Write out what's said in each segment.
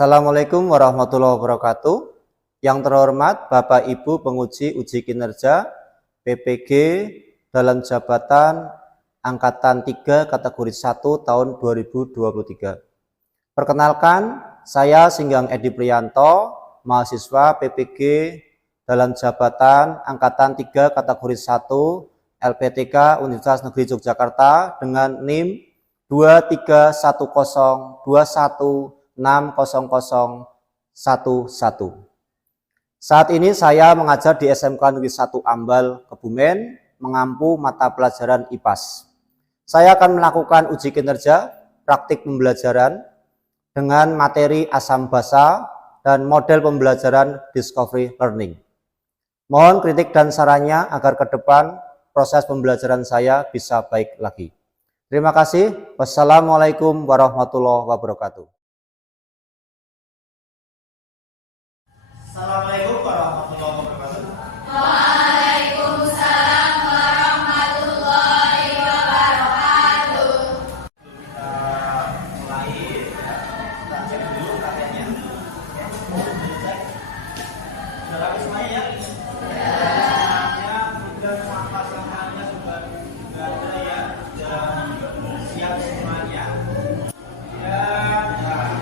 Assalamualaikum warahmatullahi wabarakatuh. Yang terhormat Bapak Ibu penguji uji kinerja PPG dalam jabatan Angkatan 3 kategori 1 tahun 2023. Perkenalkan, saya Singgang Edi Priyanto, mahasiswa PPG dalam jabatan Angkatan 3 kategori 1 LPTK Universitas Negeri Yogyakarta dengan NIM 23102160011. Saat ini saya mengajar di SMK Negeri 1 Ambal, Kebumen, mengampu mata pelajaran IPAS. Saya akan melakukan uji kinerja praktik pembelajaran dengan materi asam basa dan model pembelajaran discovery learning. Mohon kritik dan sarannya agar ke depan proses pembelajaran saya bisa baik lagi. Terima kasih. Wassalamualaikum warahmatullahi wabarakatuh. Assalamualaikum warahmatullahi wabarakatuh. Waalaikumsalam warahmatullahi wabarakatuh. Kita mulai ya. Kita cek dulu katanya. Cek. Sudah rapi semuanya ya? Semuanya sudah sampah-sampahnya sudah ada ya. Sudah siap semuanya. Ya, nah,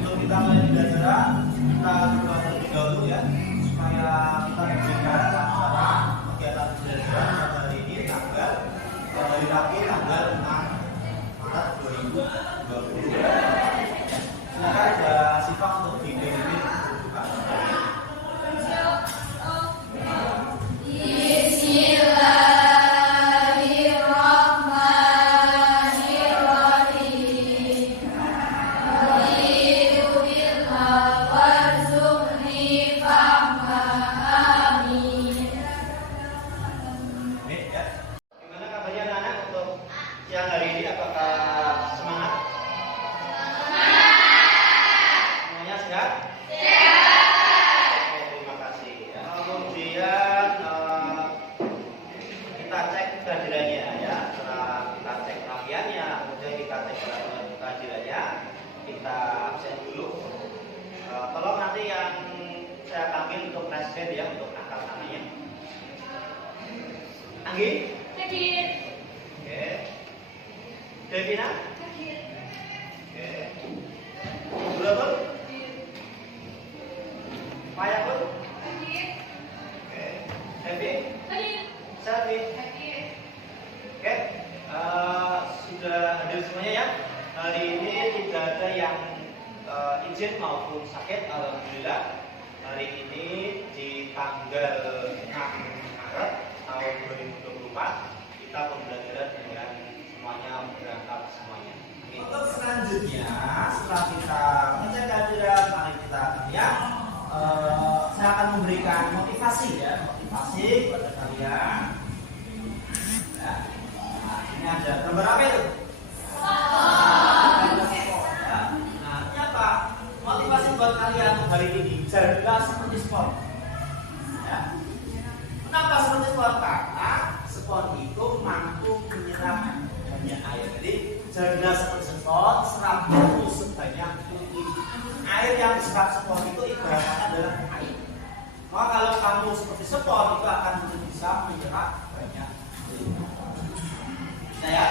untuk kita mulai belajar, kita terlebih dahulu ya, supaya kita memberikan pelajaran kegiatan belajar hari ini tanggal hari Rabu tanggal 6 Maret 2022. Silakan ada sifat untuk video ini buka. Gimana kabarnya anak-anak untuk siang hari ini? Apakah semangat? Semuanya sehat? Oke, terima kasih. Ya, kemudian kita cek kehadirannya ya. Setelah kita cek rangkaiannya, kemudian kita cek kehadirannya, kita absen dulu. Tolong nanti yang saya panggil untuk presiden ya, untuk angkat tangannya. Anggi? Hadir. Oke. Devina? Hadir. Oke. Berapa? Maya pun? Hadir. Oke. Happy? Hadir. Selfie? Hadir. Oke. Sudah hadir semuanya ya. Hari ini tidak ada yang izin maupun sakit. Alhamdulillah. Hari ini di tanggal 6 Maret tahun 2024 kita pembelajaran dengan semuanya berangkat semuanya. Untuk selanjutnya setelah kita mengecek kehadiran, mari kita ya saya akan memberikan motivasi ya, motivasi kepada kalian. Ya. Nah, ini ada gambar apa itu? Ya. Nah, ini apa? Motivasi buat kalian hari ini jadilah seperti sport. Ya. Kenapa seperti sport? Karena sport itu mampu menyerap banyak air. Jadi jadilah seperti sport, serap itu sebanyak mungkin. Air yang diserap sport itu ibaratnya adalah air. Maka kalau kamu seperti sport itu akan bisa menyerap banyak air. Nah ya.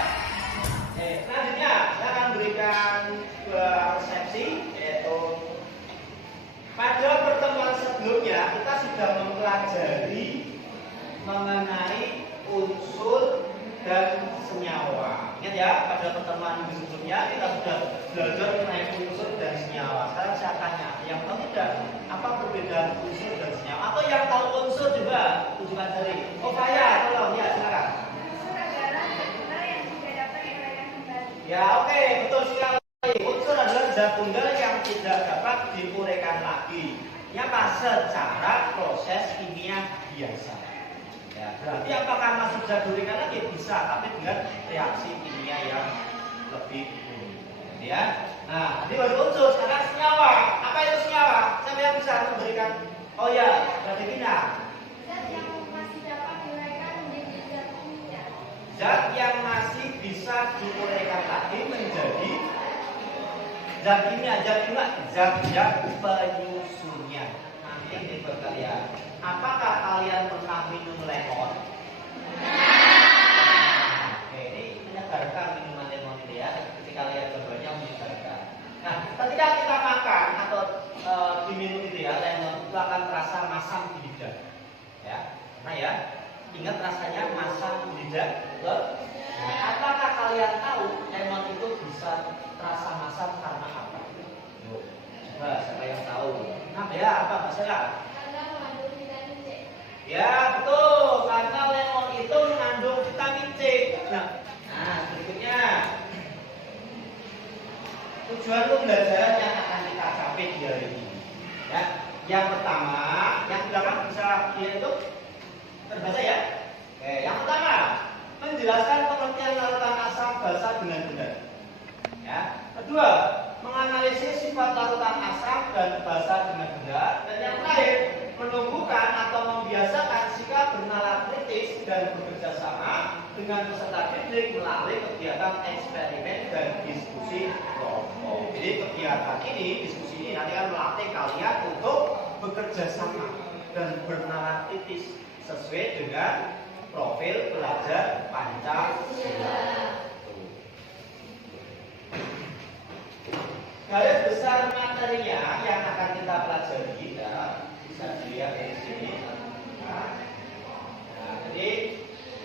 Selanjutnya saya akan berikan sebuah persepsi, yaitu pada pertemuan sebelumnya kita sudah mempelajari mengenai unsur dan senyawa. Ingat ya, pada pertemuan sebelumnya kita sudah belajar mengenai unsur dan senyawa. Sekarang saya tanya, yang tahu tidak apa perbedaan unsur dan senyawa? Atau yang tahu tunjukkan jari. Oh Faya, tolong ya silakan. Unsur adalah zat tunggal yang tidak dapat diuraikan kembali. Ya oke, betul sekali. Unsur adalah zat tunggal yang tidak dapat diuraikan lagi. Ya apa? Secara proses kimia biasa. Ya, berarti apakah masuk zat diuraikan lagi? Bisa, tapi dengan reaksi kimia yang lebih umum. Ya. Nah, ini baru unsur. Sekarang senyawa. Apa itu senyawa? Siapa yang bisa memberikan? Oh ya, berarti Vina. Zat yang masih dapat diuraikan menjadi zat kimia. Zat yang masih bisa diuraikan lagi menjadi zat kimia, zat yang penyusunnya. Nanti ini buat kalian. Apakah kalian pernah minum lemon? Oke, ini menyegarkan minuman lemon ini ya. Ketika kalian coba menyegarkan. Nah, ketika kita makan atau diminum itu ya, lemon itu akan terasa masam di lidah. Ya, nah ya, ingat rasanya masam di lidah. Betul? Nah, apakah kalian tahu lemon itu bisa terasa masam karena apa? Yuk, coba siapa yang tahu? Nah, ya apa masalah? Karena mengandung vitamin C. Ya betul, karena lemon itu mengandung vitamin C. Nah berikutnya tujuan pembelajaran yang akan kita capai di hari ini. Ya, yang pertama, yang belakang bisa itu terbaca ya. Oke, yang pertama menjelaskan pengertian larutan asam basa dengan benar. Ya, kedua menganalisis sifat larutan asam dan basa dengan benar. Dan yang terakhir menumbuhkan atau membiasakan sikap bernalar kritis dan bekerja sama dengan peserta didik melalui kegiatan eksperimen dan diskusi kelompok. Jadi kegiatan ini, diskusi ini nanti akan melatih kalian untuk bekerja sama dan bernalar kritis sesuai dengan profil pelajar Pancasila. Garis besar materinya yang akan kita pelajari ya, bisa dilihat dari sini. Nah, jadi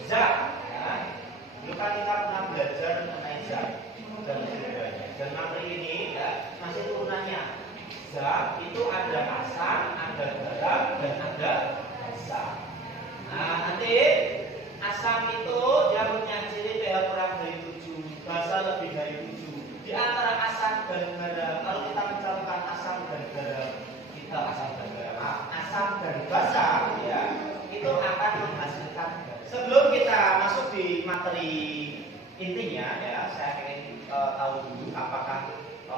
zat, ya. Dulu kan kita pernah belajar mengenai zat dan tujuannya. Dan materi ini ya masih turunannya. Zat itu ada asam, ada garam, dan ada basa. Nah, nanti asam itu dia punya ciri pH kurang dari 7, basa lebih dari 7. Di antara asam dan garam, kalau kita mencampurkan asam dan garam, asam dan basa, ya, itu akan menghasilkan. Sebelum kita masuk di materi intinya, ya, saya ingin tahu dulu apakah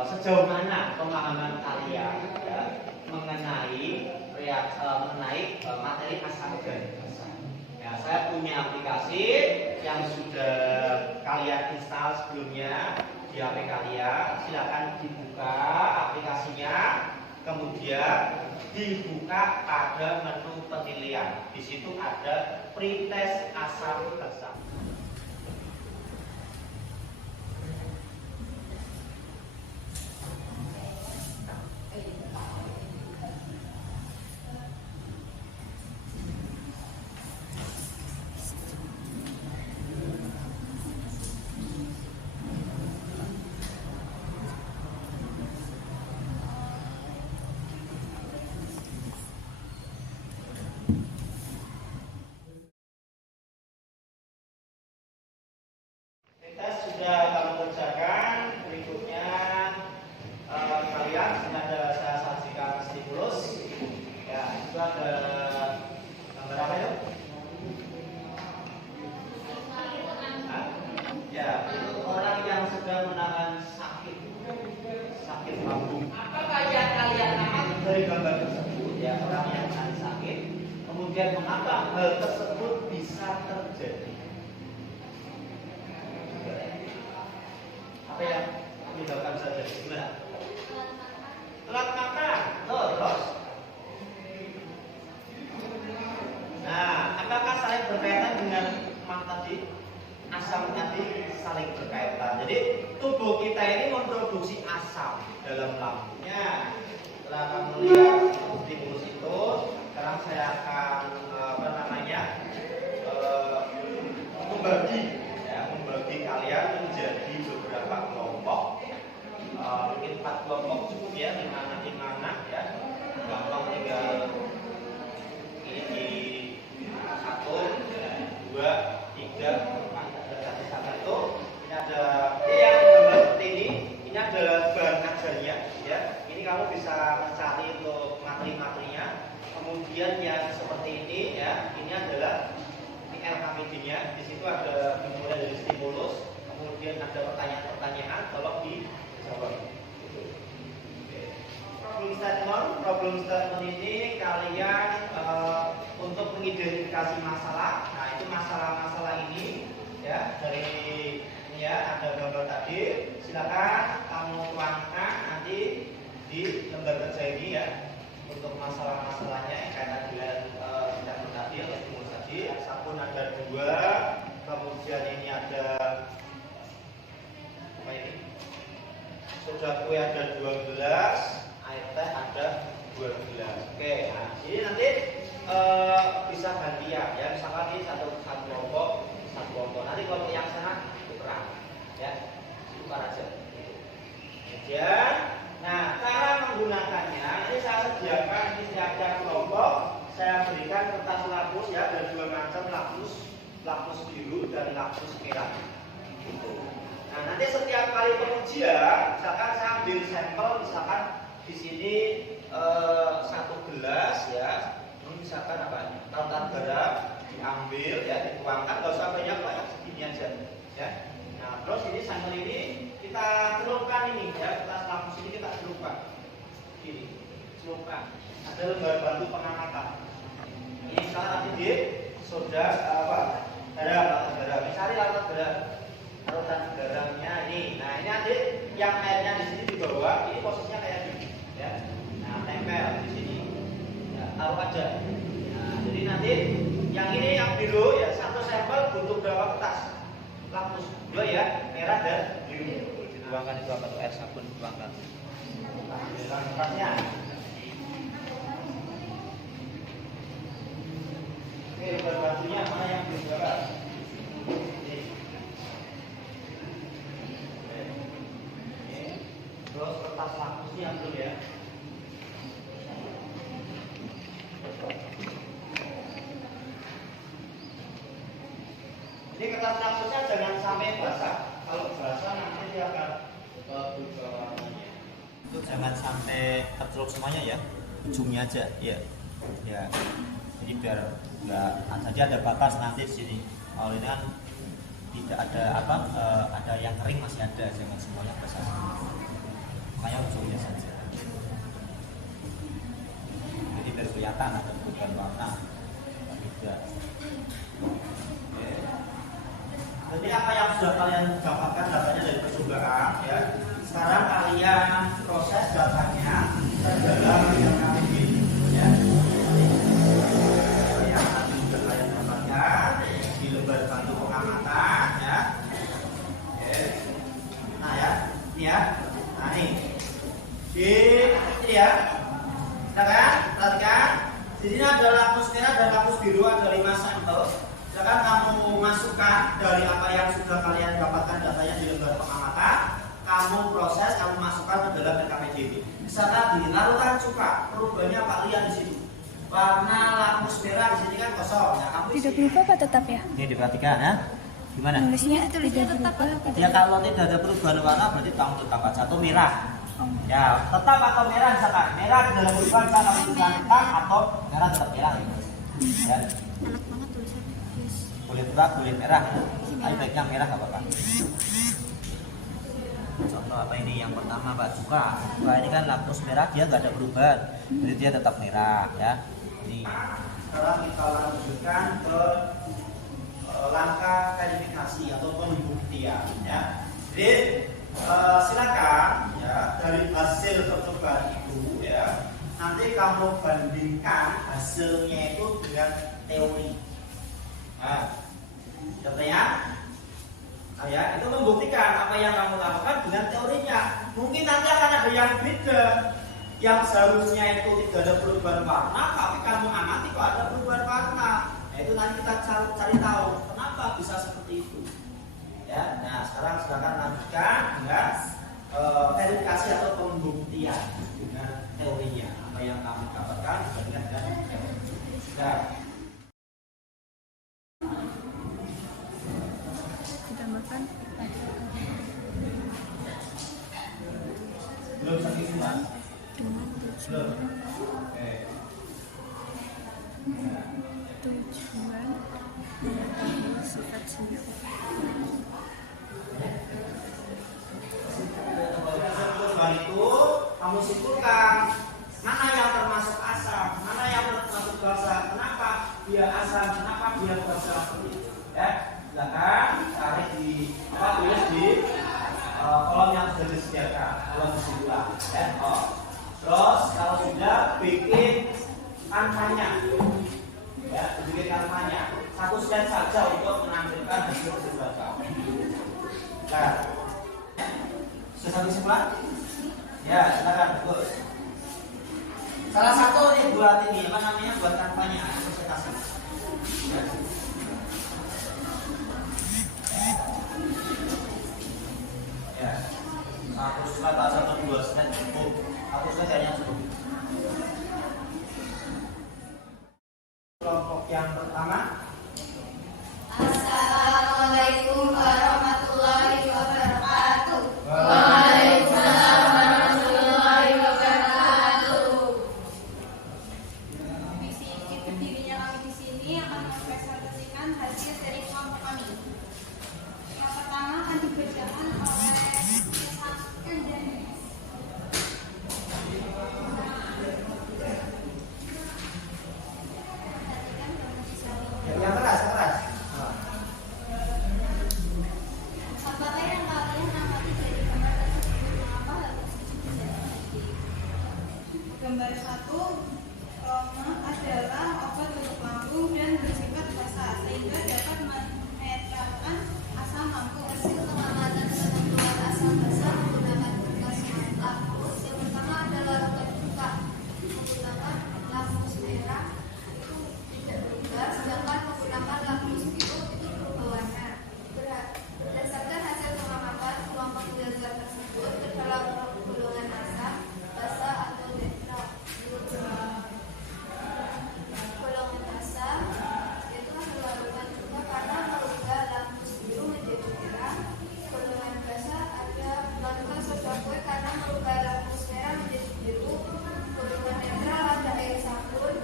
sejauh mana pemahaman kalian ya, mengenai materi asam dan basa. Ya, saya punya aplikasi yang sudah kalian install sebelumnya di HP kalian. Silakan dibuka aplikasinya, kemudian dibuka pada menu penilaian. Di situ ada pretest asam basa. Sudah kamu kerjakan, berikutnya kalian ada saya saksikan stimulus. Ya, itu ada gambar apa itu? Ya, itu orang yang sedang menahan sakit lambung. Apakah yang kalian amati dari gambar tersebut? Ya, orang yang menahan sakit. Kemudian mengapa hal tersebut bisa terjadi? Apa yang menyebabkan saja? Gimana? Telat makan. Terus. Nah, apakah saling berkaitan dengan tadi? Asam tadi saling berkaitan. Jadi tubuh kita ini memproduksi asam dalam lambungnya. Setelah kamu lihat stimulus itu, sekarang saya akan membagi kalian menjadi beberapa kelompok. Mungkin 4 kelompok cukup ya, 5 ya. Gampang tinggal ini Kemudian yang seperti ini ya, ini adalah ini LKPD-nya. Di situ ada dimulai dari stimulus, kemudian ada pertanyaan-pertanyaan, tolong dijawab. Gitu. Oke. Problem statement ini kalian untuk mengidentifikasi masalah. Nah, itu masalah-masalah ini ya dari ini ya ada gambar tadi. Silakan kamu tuangkan nanti di lembar kerja ini ya. Untuk masalah-masalahnya yang kaitan dengan statement tadi atau stimulus tadi. Sabun ada 2, kemudian ini ada apa ini? Soda kue ada 12, air teh ada 12. Oke, nah ini nanti bisa gantian ya, misalkan ini satu kelompok. Nanti kelompok yang sana tukeran ya, tukar aja. Kemudian, nah cara menggunakannya ini saya sediakan di setiap kelompok saya berikan kertas lapus ya, ada 2 macam, lapus biru dan lapus merah. Gitu. Nah nanti setiap kali pengujian, misalkan saya ambil sampel, misalkan di sini 1 gelas ya, ini misalkan apa? Tatan garam diambil ya, dituangkan, nggak usah banyak segini aja ya. Nah terus ini sampel ini kita celupkan ini ya, kertas lapus ini kita celupkan, ini celupkan. Ada lembar bantu pengamatan. Ini misalkan nanti di soda garam, misalnya larutan garamnya ini. Nah ini nanti yang airnya di sini di bawah, ini posisinya kayak gini ya. Nah tempel di sini, ya, taruh aja. Nah jadi nanti yang ini yang biru ya, satu sampel butuh berapa kertas? Lapus 2 ya, merah dan biru. Dituangkan itu apa tuh, air sabun dituangkan. Kertasnya. Oke, lembar batunya mana yang belum bakar? Terus kertas lapusnya yang belum ya. Ini kertas lapusnya jangan sampai basah. Kalau basah nanti dia akan berubah warnanya. Itu jangan sampai tercelup semuanya ya. Ujungnya aja ya. Ya. Jadi biar enggak jadi ada batas nanti di sini. Kalau ini kan tidak ada ada yang kering masih ada, jangan semuanya basah. Makanya ujungnya saja. Jadi biar kelihatan ada perubahan warna. Tidak. Jadi apa yang sudah kalian dapatkan datanya dari percobaan ya. Sekarang kalian proses datanya ke dalam LKPD ya. Yang tadi sudah kalian dapatkan di lembar bantu pengamatan ya. Oke. Nah ya, ini ya. Nah ini. Di ini ya. Perhatikan. Di sini ada lapus merah dan lapus biru, ada 5 sampel. Silakan kamu masukkan dari apa yang sudah kalian dapatkan datanya di lembar pengamatan, kamu proses, kamu masukkan ke dalam LKPD ini. Bisa tadi larutan cuka, perubahannya Pak lihat di situ. Warna lapus merah di sini kan kosong. Ya, kamu tidak berubah apa tetap ya? Ini diperhatikan ya. Gimana? Tulisnya tidak berubah. Ya kalau tidak ada perubahan warna berarti kamu tetap satu merah. Ya tetap atau merah misalkan merah dalam perubahan misalkan kamu tulisan tetap atau merah tetap merah gitu. Ya. Enak banget tulisannya. Boleh tetap, boleh merah. Tapi baiknya merah nggak apa-apa. Contoh apa ini? Yang pertama Pak, cuka. Cuka ini kan lapus merah, dia nggak ada perubahan, jadi dia tetap merah ya. Ini. Sekarang kita lanjutkan ke langkah verifikasi atau pembuktian ya. Jadi silakan ya dari hasil percobaan itu ya. Nanti kamu bandingkan hasilnya itu dengan teori. Nah, contohnya, nah ya, itu membuktikan apa yang kamu lakukan dengan teorinya. Mungkin nanti akan ada yang beda, yang seharusnya itu tidak ada perubahan warna, tapi kamu amati kok ada perubahan warna. Nah, itu nanti kita cari tahu kenapa bisa seperti itu. Ya, nah sekarang silakan lanjutkan dengan verifikasi atau pembuktian dengan teorinya. Apa yang kamu dapatkan dibandingkan dengan teori. Nah, Ditambahkan belum sakit mas? dengan Belum. Oke. dia asam, kenapa dia basa seperti itu? Ya, silakan cari di tulis di kolom yang sudah disediakan, kolom kesimpulan. Ya, terus kalau sudah bikin kampanye, ya, bikin kampanye. Satu slide saja untuk menampilkan hasil kesimpulan kamu. Nah, sudah sampai kesimpulan? Ya, silakan, bagus. Salah satu nih buat ini apa namanya, buat kampanye presentasi. Ya. Ya, satu slide atau dua slide cukup. Satu slide hanya cukup. Kelompok yang pertama. Assalamualaikum warahmatullahi wabarakatuh. Waalaikumsalam warahmatullahi wabarakatuh. Berdirinya kami di sini akan mempresentasikan hasil dari kelompok kami. Yang pertama akan dibacakan oleh Sakir dan Yang keras, yang keras. apakah yang kalian amati dari gambar tersebut? Mengapa hal tersebut bisa terjadi? Gambar 1, roma adalah obat untuk lambung dan bersifat basa sehingga dapat menetralkan asam lambung. Hasil pengamatan ketentuan asam basa menggunakan bekas lambus. Yang pertama adalah obat luka menggunakan lambus merah itu tidak berubah, sedangkan menggunakan lambus biru itu berubah warna. Berdasarkan hasil pengamatan, kelompok belajar tersebut terdalam golongan asam basa atau netral. Golongan asam yaitu melakukan juga karena merubah lambus biru menjadi merah. Golongan basa ada lakukan soda kue karena merubah lambus merah menjadi biru. Golongan netral ada air sabun,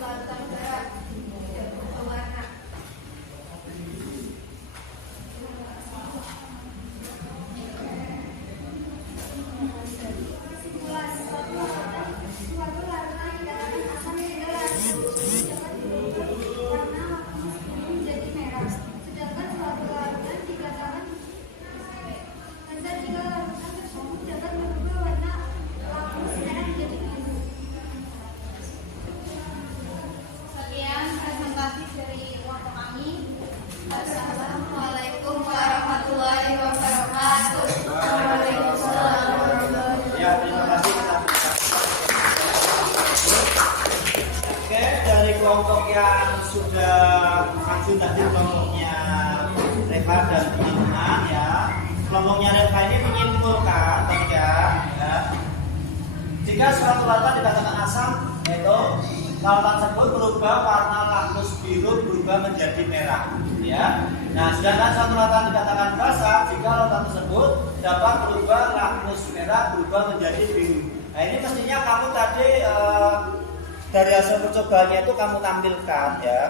larutan berat tidak berubah warna. Kesimpulan, suatu larutan dikatakan asam sehingga lambus dapat dirubah warna lambus biru menjadi merah. Sedangkan suatu larutan dikatakan dan jika larutan tersebut dapat merubah warna lambus merah menjadi biru. Sekian presentasi dari kelompok kami. Assalamualaikum warahmatullahi wabarakatuh. Ya, terima kasih kita Oke, dari kelompok yang sudah maju tadi kelompoknya Reva dan teman-teman ya. Kelompoknya Reva ini menyimpulkan ya. Jika suatu larutan dikatakan asam, yaitu larutan tersebut berubah warna lakmus biru berubah menjadi merah, ya. Nah, sedangkan suatu larutan dikatakan basa jika larutan tersebut dapat berubah lakmus merah berubah menjadi biru. Nah, ini mestinya kamu tadi dari hasil percobaannya itu kamu tampilkan, ya.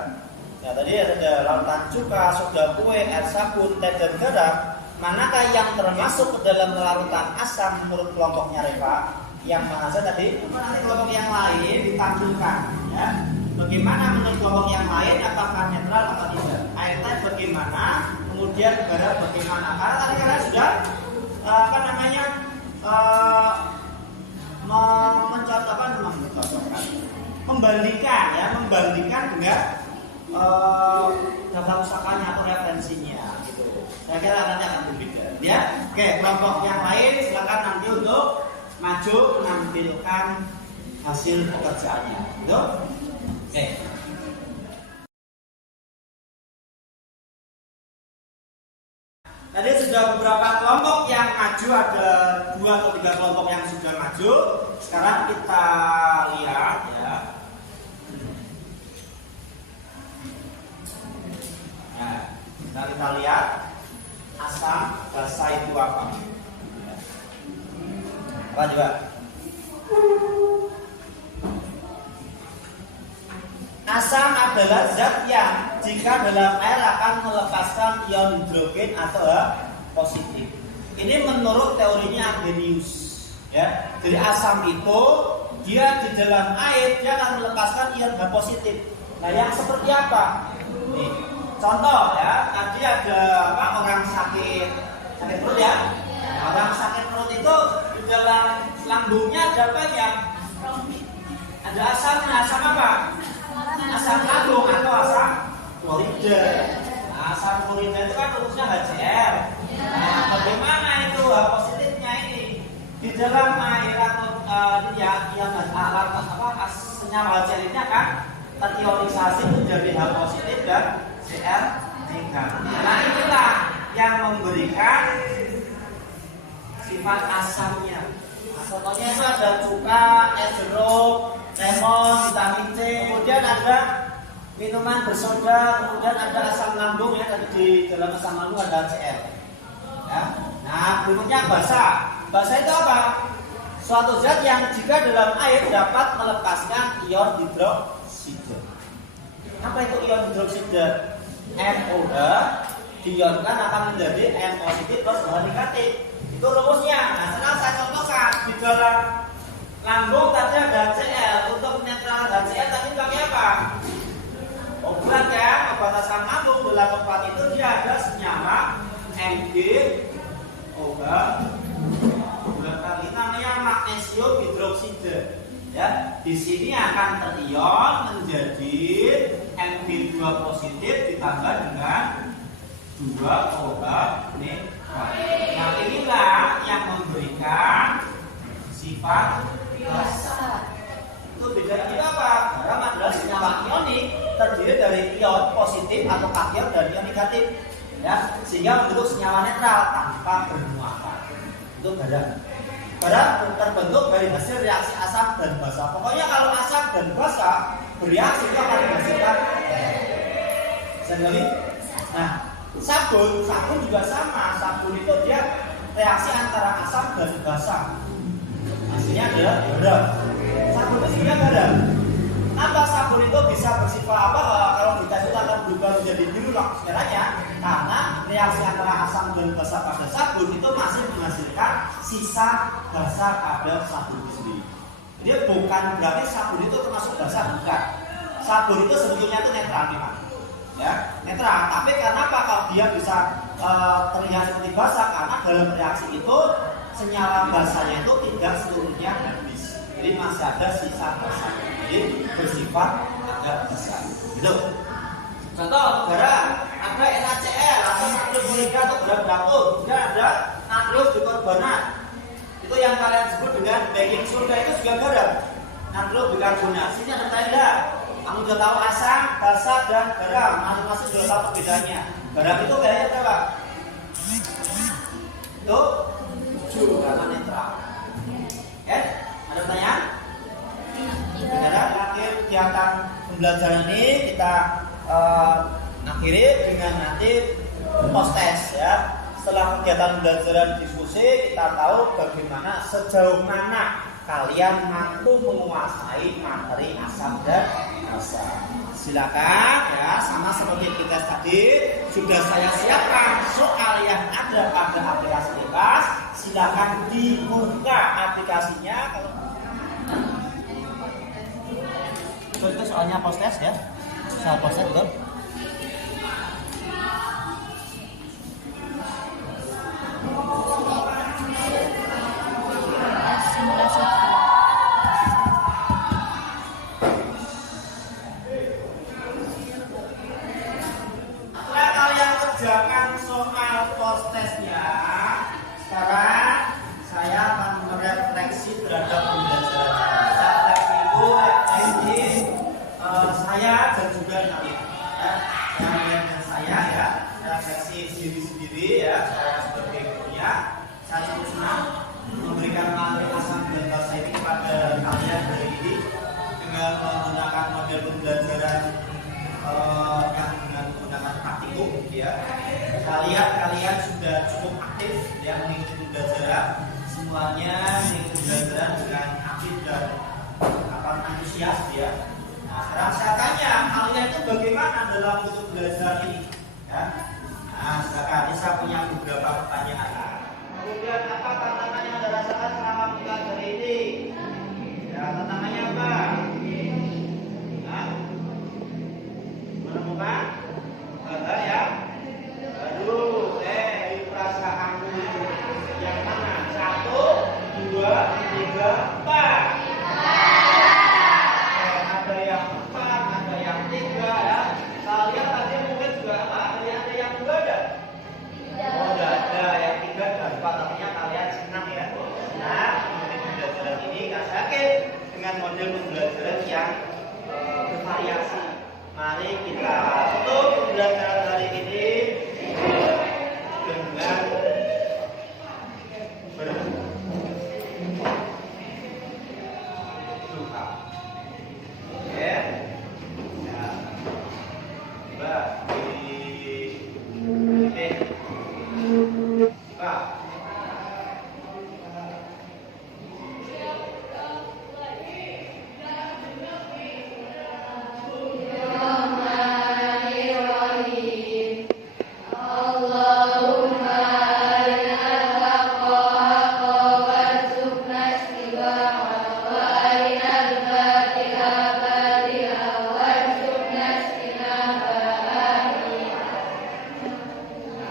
Nah, tadi ada larutan cuka, soda kue, air sabun, teh dan garam. Manakah yang termasuk ke dalam larutan asam menurut kelompoknya Reva? Yang mana saja tadi? Nanti kelompok yang lain ditampilkan, ya. Bagaimana menurut kelompok yang lain? Apakah netral atau tidak? Air teh bagaimana? Kemudian garam bagaimana? Karena tadi kalian sudah membandingkan, ya, membandingkan dengan daftar usahakannya atau referensinya, gitu. Saya kira nanti akan berbeda, ya. Oke, kelompok yang lain silakan nanti untuk maju menampilkan hasil pekerjaannya, gitu. Oke. Tadi sudah beberapa kelompok yang maju, ada 2 atau 3 kelompok yang sudah maju. Sekarang kita lihat, ya. Nah, kita lihat asam basa itu apa? Apa juga? Asam adalah zat yang jika dalam air akan melepaskan ion hidrogen atau H positif. Ini menurut teorinya Arrhenius, ya. Jadi asam itu dia di dalam air dia akan melepaskan ion H positif. Nah, yang seperti apa? Nih, contoh ya, tadi ada apa? Orang sakit perut ya. Nah, orang sakit perut itu di dalam lambungnya ada apa ya? Ada asamnya, asam apa? Asam lambung atau asam klorida. Nah, asam klorida itu kan rumusnya HCl. Nah, bagaimana itu positifnya ini? Di dalam air atau yang apa senyawa HCl ini akan terionisasi menjadi H positif dan Cl negatif. Nah, inilah yang memberikan sifat asamnya. Nah, contohnya itu ada cuka, es jeruk, lemon, vitamin C, kemudian ada minuman bersoda, kemudian ada asam lambung ya, tadi di dalam asam lambung ada Cl. Ya. Nah, berikutnya basa. Basa itu apa? Suatu zat yang jika dalam air dapat melepaskan ion hidroksida. Apa itu ion hidroksida? NOH diionkan akan menjadi N positif plus OH negatif. Itu rumusnya. Nah, sekarang saya contohkan di dalam lambung tadi ada Cl. Untuk netral HCl tadi pakai apa? Obat ya, obat asam lambung. Dalam obat itu dia ada senyawa MgOH kali namanya magnesium hidroksida. Ya, di sini akan terion menjadi Mg2 positif ditambah dengan 2OH negatif. Nah, inilah yang memberikan sifat basa. Itu bedanya kita apa? Garam adalah senyawa ionik terdiri dari ion positif atau kation dan ion negatif. Ya, sehingga membentuk senyawa netral tanpa bermuatan. Itu garam. Garam terbentuk dari hasil reaksi asam dan basa. Pokoknya kalau asam dan basa bereaksi itu akan menghasilkan bisa ngerti? Nah, sabun juga sama. Sabun itu dia reaksi antara asam dan basa. Hasilnya adalah garam. Sabun itu juga garam. Apa sabun itu bisa bersifat apa? Kalau kita itu akan berubah menjadi biru sekarangnya, karena reaksi antara asam dan basa pada sabun itu masih menghasilkan sisa basa pada sabun itu sendiri. Jadi bukan berarti sabun itu termasuk basa, bukan. Sabun itu sebetulnya itu netral memang, ya netral. Tapi karena apa? Kalau dia bisa terlihat seperti basa, karena dalam reaksi itu senyawa basanya itu tidak seluruhnya habis. Jadi masih ada sisa basa. Jadi bersifat agak basa. Gitu. Contoh garam, ada NaCl atau natrium klorida atau garam dapur, kemudian ada natrium bikarbonat. Itu yang kalian sebut dengan baking soda itu juga garam. Natrium bikarbonat. Sini ada tanda. Kamu sudah tahu asam, basa dan garam. Masing-masing sudah tahu bedanya. Garam itu bedanya berapa? Itu 7 karena netral. Oke? Ada pertanyaan? Saudara, akhir kegiatan pembelajaran ini kita akhiri dengan nanti post test ya. Setelah kegiatan pembelajaran diskusi, kita tahu bagaimana sejauh mana kalian mampu menguasai materi asam dan basa. Silakan ya, sama seperti kita tadi sudah saya siapkan soal yang ada pada aplikasi bebas. Silakan dibuka aplikasinya. Itu soalnya post test ya, soal post test betul. Simulasi. Setelah kalian kerjakan soal post testnya, sekarang saya akan merefleksi terhadap pembelajaran. Saya dan juga kalian dan saya ya refleksi sendiri ya, saya sebagai kuliah saya cukup senang memberikan materi asam dan basa ini kepada kalian hari ini dengan menggunakan model pembelajaran yang dengan menggunakan praktikum ya. Kalian sudah cukup aktif yang mengikuti pembelajaran, semuanya mengikuti pembelajaran dengan aktif dan antusias ya. Nah, sekarang saya tanya, kalian itu bagaimana dalam bentuk belajar ini? Ya. Nah, sekarang saya punya beberapa pertanyaan. Kemudian apa tantangan yang Anda rasakan selama belajar ini? Ya, tantangannya apa? Nah, mari kita tutup pembelajaran hari ini dengan berdoa. Ya. Ya. Mbak, Mbak.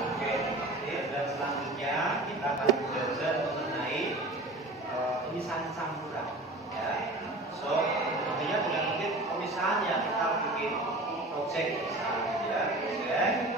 Oke, dan selanjutnya kita akan belajar mengenai pemisahan campuran. Ya, so tentunya dengan mungkin pemisahan ya kita bikin project misalnya, ya, project.